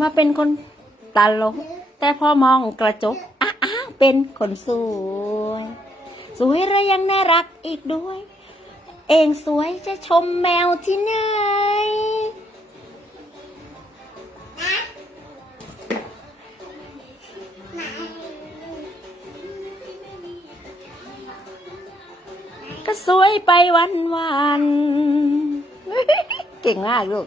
ว่าเป็นคนตลก แต่พอมองกระจกอ้าวเป็นคนสวย สวยและยังน่ารักอีกด้วย เองสวยจะชมแมวที่ไหนก็สวยไปวันวัน เก่งมากลูก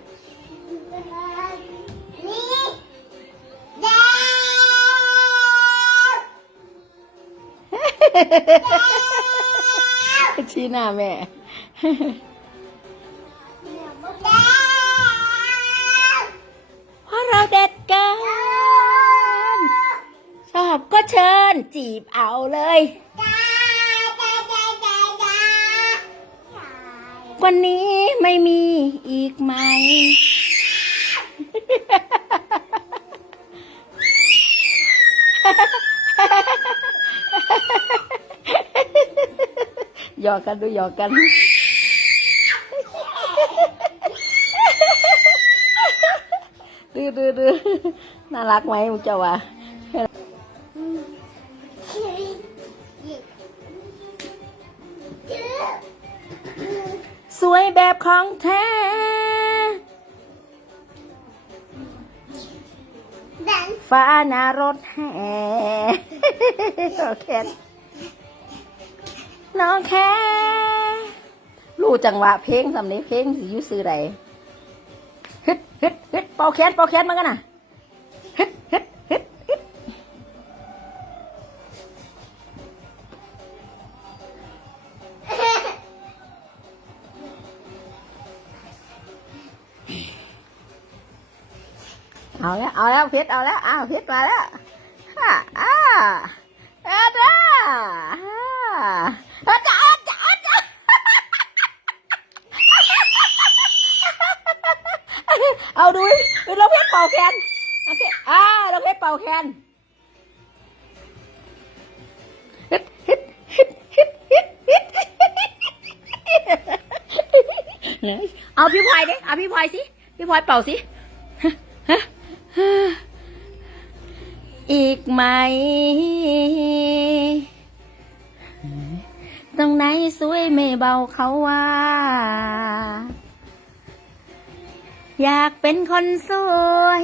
ชี้หน้าแม่ เพราะเราเด็ดเกินชอบก็เชิญ จีบเอาเลยวันนี้ไม่มีอีกไหม หยอกกันดูหยอกกัน ดื้อดื้อดื้อน่ารักไหมมุกเจ้าวะสวยแบบของแท้แฟ้าหนารถแห่โอเค น้องแค่รู้จังหวะเพลงสำเนียงเพลงสิยุซื้อใดฮึดฮึดฮึดเป่าแขนเป่าแขนมากันน่ะฮึดฮึดฮึดฮึดเอาแล้วเอาแล้วเพชรเอาแล้วอ้าวเพชรมาแล้วฮ่าอ้าจ้าอาจ้าอาจ้าอาจ้า เอาดูดูเราเพชรเป่าแคนโอเคอ่าเราเพชรเป่าแคนฮิตฮิตฮิตฮิตฮิตฮิตไหนเอาพี่พลอยดิเอาพี่พลอยสิพี่พลอยเป่าสิอีกไหม ตรงไหนสวยไม่เบาเขาว่า อยากเป็นคนสวย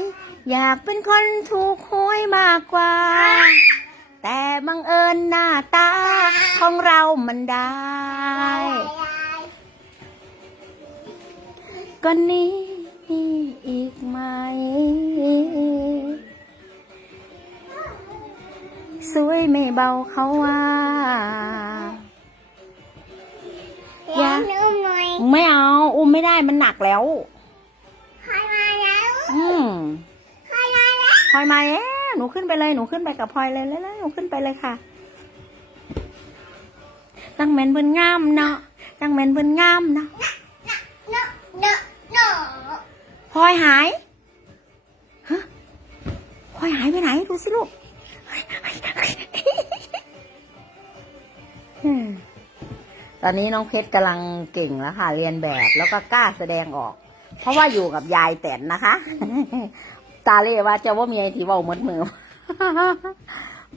อยากเป็นคนถูกหวยมากกว่า แต่บังเอิญหน้าตาของเรามันได้ ก็นี้อีกไหม สวยไม่เบาเขาว่าแดงนุ่มหน่อยไม่เอา อุ้มไม่ได้มันหนักแล้วใครมาแล้ว อืมใครมาแล้วพลอยมาแล้วหนูขึ้นไปเลย หนูขึ้นไปกับพลอยเลยเลยเลยหนูขึ้นไปเลยค่ะ ตั้งแมนเพิ่นงามเนาะ ตั้งแมนเพิ่นงามเนาะเนาะเนาะเนาะพลอยหายฮะพลอยหายไปไหนดูสิลูกอืมตอนนี้น้องเพชรกำลังเก่งแล้วค่ะ เรียนแบบแล้วก็กล้าแสดงออก เพราะว่าอยู่กับยายแตนนะคะ ตาเล่ว่าเจะว่ามีไอทีเว่าหมดมือ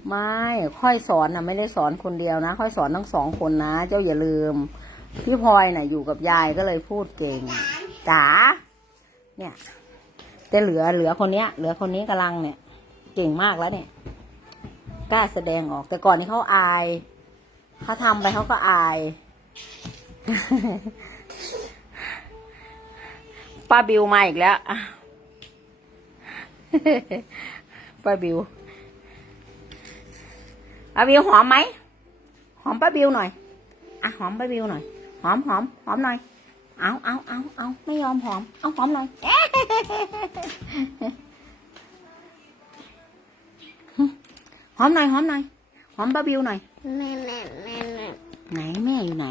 ไม่ค่อยสอนนะไม่ได้สอนคนเดียวนะค่อยสอนทั้งสองคนนะ เจ้าอย่าลืม พี่พลอยน่ะ อยู่กับยายก็เลยพูดเก่งจ๋าเนี่ยจะเหลือเหลือคนเนี้ย เหลือคนนี้กำลังเนี่ย เก่งมากแล้วเนี่ยกล้าแสดงออก แต่ก่อนที่เขาอายเขาทำไปเขาก็อาย ป้าบิวมาอีกแล้วป้าบิวป้าบิวหอมไหมหอมป้าบิวหน่อยอะหอมป้าบิวหน่อย หอมหอมหอมหน่อยเอาเอาเอาเอาไม่ยอมหอม เอาหอมหน่อยหอมหน่อยหอมหน่อยหอมป้าบิวหน่อยแม่แม่แม่แม่ไหนแม่อยู่ไหน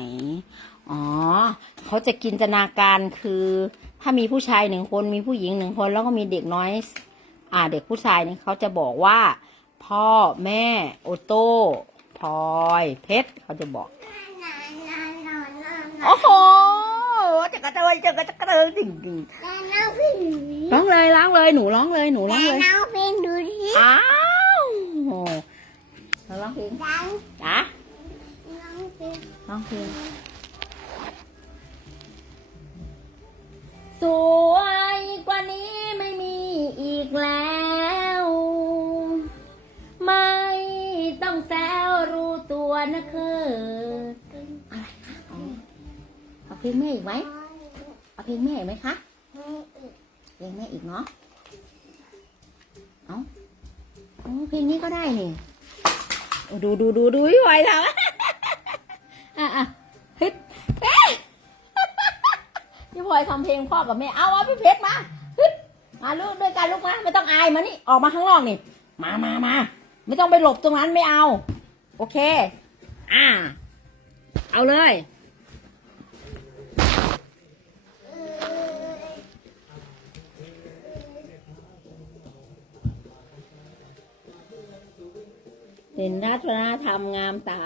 อ๋อเขาจะกินจนาการคือ ถ้ามีผู้ชายหนึ่งคนมีผู้หญิงหนึ่งคน แล้วก็มีเด็กน้อย อ่า เด็กผู้ชายนี่เขาจะบอกว่า พ่อแม่ โอโต้พลอยเพชรเขาจะบอกนานนานนานนานโอ้โหจะกระจะยจะกระจะกระเดิงจริงจริงแต่น้องพี่ดูๆร้องเลยร้องเลยหนูร้องเลยหนูร้องแต่เลยน้องพี่ดูสิอ้าวเราร้องเพลงดังจ้ะน้องพี่ร้องเพลง สวยกว่านี้ไม่มีอีกแล้ว ไม่ต้องแซวรู้ตัวนะคืออะไรคะเอาเอาเพลงแม่อีกไหมเอาเพลงแม่อีกไหมคะเพลงแม่อีกเนาะเอาเอเพลงนี้ก็ได้นี่ดูดูดูดูพี่บอยทำอะอะฮึดเอ๊ะ พี่บอยทำเพลงพ่อกับแม่ เอาเอาพี่เพชรมาฮึดมาลูกด้วยกันลูกมาไม่ต้องอายมานี่ ออกมาข้างนอกนี่ มามามา ไม่ต้องไปหลบตรงนั้นไม่เอา โอเค อ่า เอาเลย เห็นรัตนธรรมงามตา